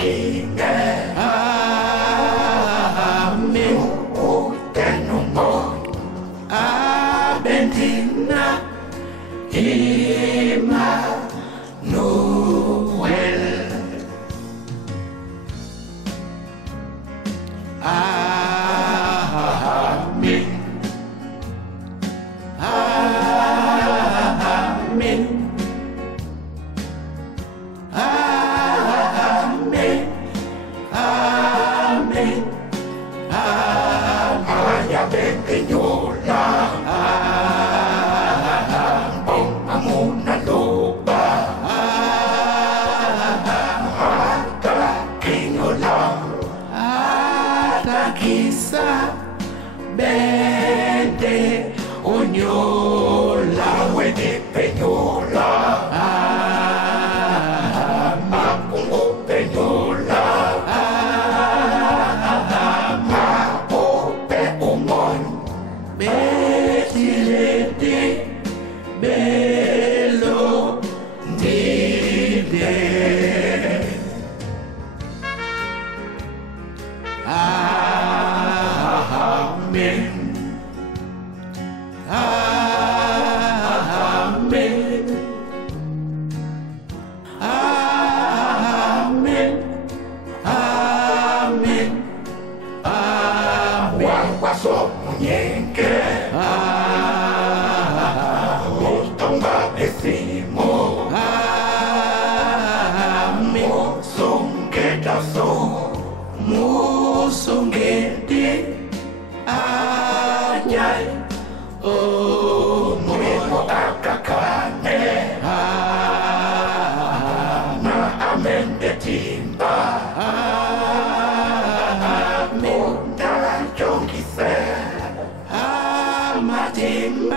kinge. Amen. Utenumon. Abentina. Emmanuel. Amen. Amen. Amen. Amen. Aya bentinyola. Ang amuna lupa. Ata kinyola. Ata kisa. Bente unyola. Wede penyola. Mapungo penyola. Mapope umon. Betilete. Belo. Dide. Amen. Amen. Amen. Amen. Amen. Waso muñeque. Tomba decimo. Amen. Musungetaso. Musungeti. Ayay. Oh, mo akakane. Na amen de timba. Amen. Na jongise. Amatim.